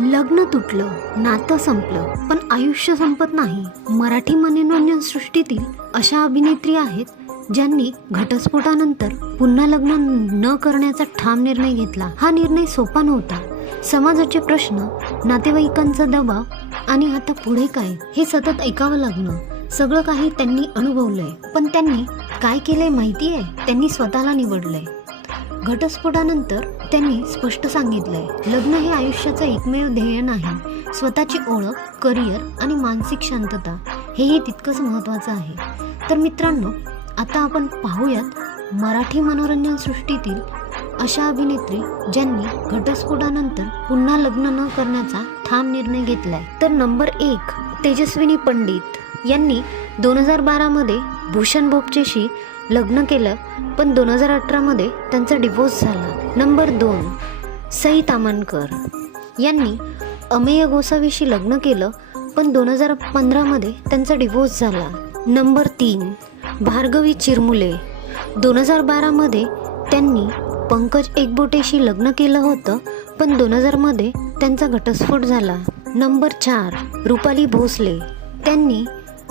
लग्न तुटलं, नातं संपलं, पण आयुष्य संपत नाही. मराठी मनोरंजन सृष्टीतील अशा अभिनेत्री आहेत ज्यांनी घटस्फोटानंतर पुन्हा लग्न न करण्याचा ठाम निर्णय घेतला. हा निर्णय सोपा नव्हता. समाजाचे प्रश्न, नातेवाईकांचा दबाव आणि आता पुढे काय हे सतत ऐकावं लागणं, सगळं काही त्यांनी अनुभवलंय. पण त्यांनी काय केलंय माहिती आहे? त्यांनी स्वतःला निवडलंय. घटस्फोटानंतर त्यांनी स्पष्ट सांगितलंय, लग्न हे आयुष्याचं एकमेव ध्येय नाही. स्वतःची ओळख, करिअर आणि मानसिक शांतता हेही तितकंच महत्त्वाचं आहे. तर मित्रांनो, आता आपण पाहूयात मराठी मनोरंजन सृष्टीतील अशा अभिनेत्री ज्यांनी घटस्फोटानंतर पुन्हा लग्न न करण्याचा ठाम निर्णय घेतलाय. तर नंबर 1, तेजस्विनी पंडित यांनी 2012 मध्ये भूषण बोपचेशी लग्न केलं, पण 2018 त्यांचा डिवोर्स झाला. नंबर 2, सई ताम्हणकर यांनी अमेय गोसावीशी लग्न केलं, पण 2015 त्यांचा डिवोर्स झाला. नंबर 3, भार्गवी चिरमुले 2012 त्यांनी पंकज एकबोटेशी लग्न केलं होतं, पण 2000 त्यांचा घटस्फोट झाला. नंबर 4, रुपाली भोसले त्यांनी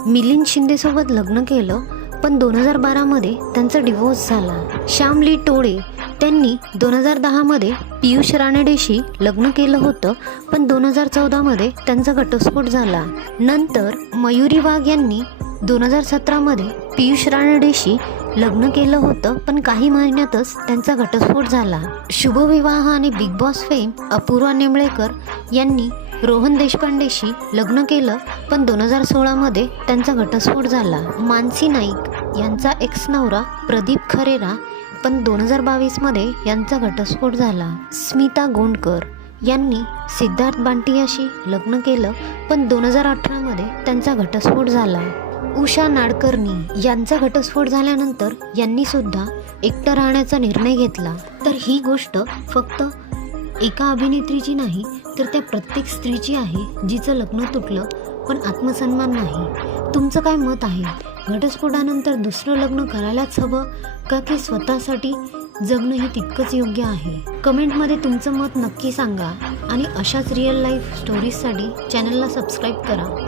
मिलिंद शिंदेसोबत लग्न केलं, पण 2012 त्यांचा डिवोर्स झाला. श्यामली टोळे त्यांनी 2010 पियुष रानडेशी लग्न केलं होतं, पण 2014 त्यांचा घटस्फोट झाला. नंतर मयुरी वाघ यांनी 2017 पियुष रानडेशी लग्न केलं होतं, पण काही महिन्यातच त्यांचा घटस्फोट झाला. शुभविवाह आणि big boss fame Apurva Nemlekar यांनी रोहन देशपांडेशी लग्न केलं, पण 2016 त्यांचा घटस्फोट झाला. मानसी नाईक यांचा एक्स नवरा प्रदीप खरेरा, पण 2022 यांचा घटस्फोट झाला. स्मिता गोंडकर यांनी सिद्धार्थ बांटियाशी लग्न केलं, पण 2018 त्यांचा घटस्फोट झाला. उषा नाडकर्णी यांचा घटस्फोट झाल्यानंतर यांनी सुद्धा एकटं राहण्याचा निर्णय घेतला. तर ही गोष्ट फक्त एका अभिनेत्रीची नाही, तर त्या प्रत्येक स्त्रीची आहे जिचं लग्न तुटलं पण आत्मसन्मान नाही. तुमचं काय मत आहे? घटस्फोटानंतर दुसरं लग्न करायलाच हवं का, की स्वतःसाठी जगणं हे तितकंच योग्य आहे? कमेंटमध्ये तुमचं मत नक्की सांगा आणि अशाच रिअल लाईफ स्टोरीजसाठी चॅनलला सबस्क्राईब करा.